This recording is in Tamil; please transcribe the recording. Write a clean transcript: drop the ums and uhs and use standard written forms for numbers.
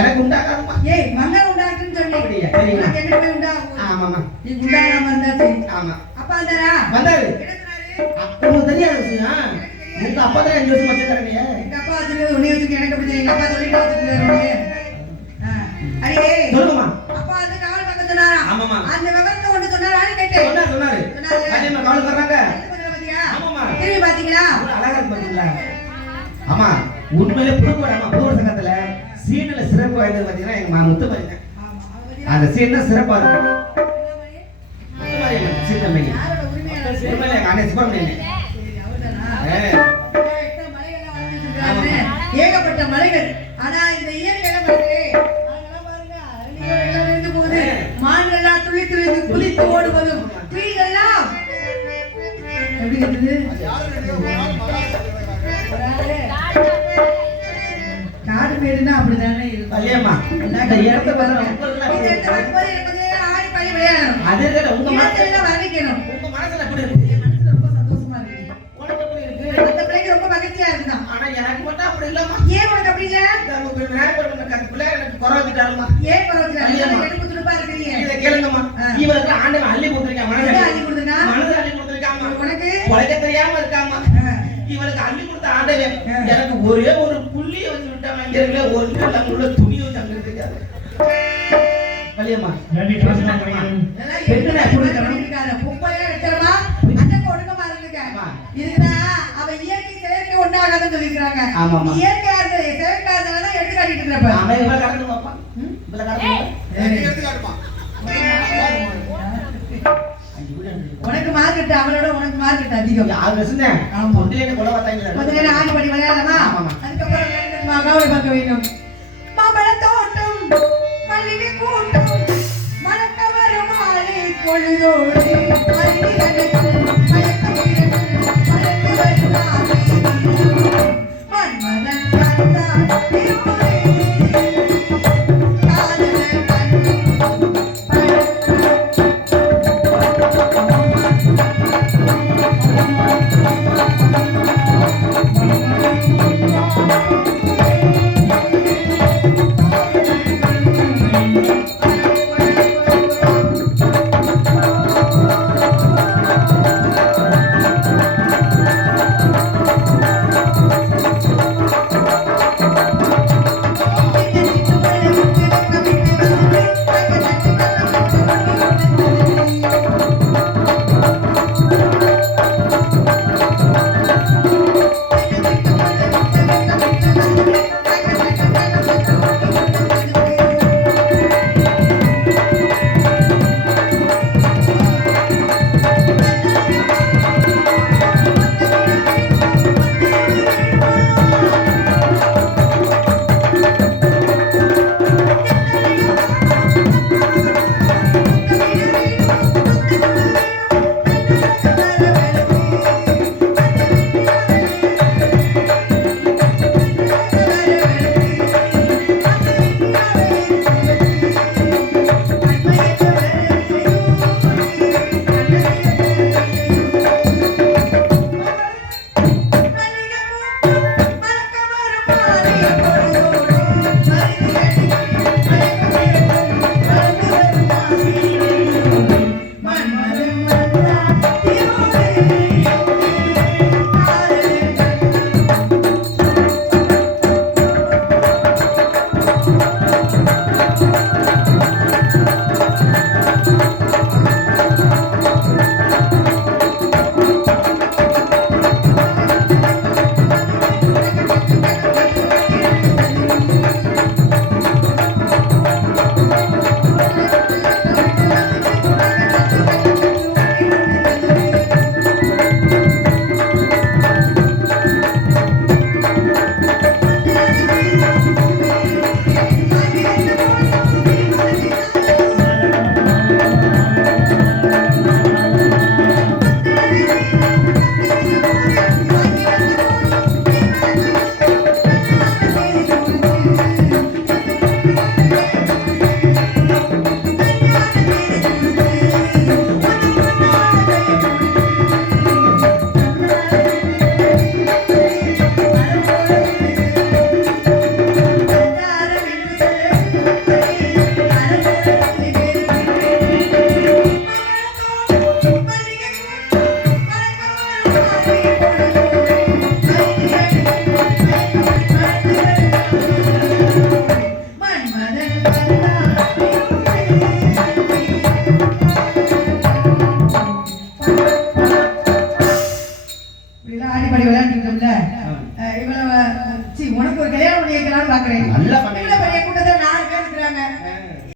எனக்கு உண்டாகாதுமா. ஏய் மங்கல் உண்டாக்குன்னு சொல்லி அப்படியே சரிங்களா? எனக்கு போய் உண்டாகும். ஆமாமா. நீ உண்டாகாம இருந்தா சரி. ஆமா. அப்பா வந்தாரா? வந்தாரு. என்ன சொன்னாரு? உங்களுக்கு தெரியாது விஷயம். உங்க அப்பா தான் 5 வருஷம் வச்சிருக்காரு. எங்க அப்பா வச்சிருக்கிறது உன்னை வச்சுக்க எனக்கு எப்படி தெரியும்? எங்க அப்பா சொல்லிட்டு வச்சிருக்காரு. அடே சொல்லுங்கம்மா. அப்பா வந்து காவல் பக்கம் சொன்னாரா? ஆமாமா. அந்த விவரத்தை ஒண்ணு சொன்னாரான்னு கேட்டேன். சொன்னாரு. அதேமா காவல் வர்றாங்க. ஆமாமா. திரும்பி பாத்தீங்களா? அழகா இருக்கு பாத்தீங்களா? ஆமா. உண்மையிலே புதுவர் சங்கத்துல சீனல சிறப்பு வாய்ந்தது பாத்தீங்கன்னா எங்க முத்து மாதிரி. அந்த சீன் தான் சிறப்பா இருக்கு. முத்து மாதிரி சீத்தம்மைங்க. யாரோட உரிமையாளர்? உண்மையிலே எங்க அண்ணன் சிவமணியன். சரி அவர்தானா? ஏகப்பட்ட மலைகள். ஆனா இந்த இயற்கையில பாருங்க, அதெல்லாம் பாருங்க, அருவிகள் இருந்து போகுது, மான்கள்லாம் துள்ளி துள்ளி குதித்து ஓடுவதும், குயில்கள்லாம் எப்படி இருக்குது? காடு மேடுனா அப்படிதானே இருக்கும். பள்ளியம்மா இந்த இடத்தை இந்த இடத்தை வரும்போது எனக்கு ஆடி பாடி விளையாடணும். அதே உங்க மனசுல வர்ணிக்கணும். உங்க மனசுல எப்படி இருக்கு? என் மனசுல ரொம்ப சந்தோஷமா இருக்கு. உனக்கு எப்படி இருக்கு? அந்த பிள்ளைக்கு ரொம்ப மகிழ்ச்சியா இருக்குதான். ஆனா எனக்கு மட்டும் அப்படி இல்லம்மா. ஏன் உனக்கு அப்படி இல்ல? எனக்கு குறவாக்கிட்டாருமா. ஏன் பரவாயில்ல? எடுப்பு துடுப்பா இருக்கிறீங்க. இதை கேளுங்கம்மா. இவருக்கு ஆண்டவன் அள்ளி கொடுத்திருக்கான். மனசை அள்ளி கொடுத்தா மனசை அள்ளி கொடுத்திருக்காமா. உனக்கு உலக தெரியாம இருக்காமா. இவருக்கு அள்ளி கொடுத்த ஆண்டவன் எனக்கு ஒரே ஒரு புள்ளியை வச்சு விட்டாங்க. ஒரு நாள் நம்மளோட துணியை வச்சு அங்க இருக்காது. வலியம்மா பெண்ணை கொடுக்கணும். பொம்பளையா இருக்கிறமா அந்த கொடுக்கமா இருக்குங்க. இதுனா அவ இயற்கை செயற்கை ஒண்ணாகாதுன்னு சொல்லிருக்காங்க. இயற்கையா இருக்கிற செயற்கையா இருந்தாலும் எடுத்து காட்டிட்டு இருக்கப்ப அவன் இவ்வளவு கடந்து பாப்பா. இவ்வளவு கடந்து எடுத்து காட்டுமா. உனக்கு மார்க்கெட் அவளோட உனக்கு மார்க்கெட் அதிகம். 6 வருஷம் ஆமா ஒன்றிலே கொலை வாத்தாங்க. கொஞ்ச நேரம் ஆடி பாடி விளையாடலாமா? அதுக்கப்புறம் கவலை பார்க்க வேண்டும். மாம்பழ தோட்டம் மல்லிகை கூட்டம் மணக்க வரும் மாலை பொழுதோடு மல்லிகை ஆடிப்பாடி விளையாண்டுட்டோம்ல இவ்வளவு உனக்கு ஒரு கல்யாணம் பண்ணி வைக்கலாம்னு பாக்குறேன். நல்லா இவ்வளவு பெரிய கூட்டத்தை 4 பேர் இருக்கிறாங்க.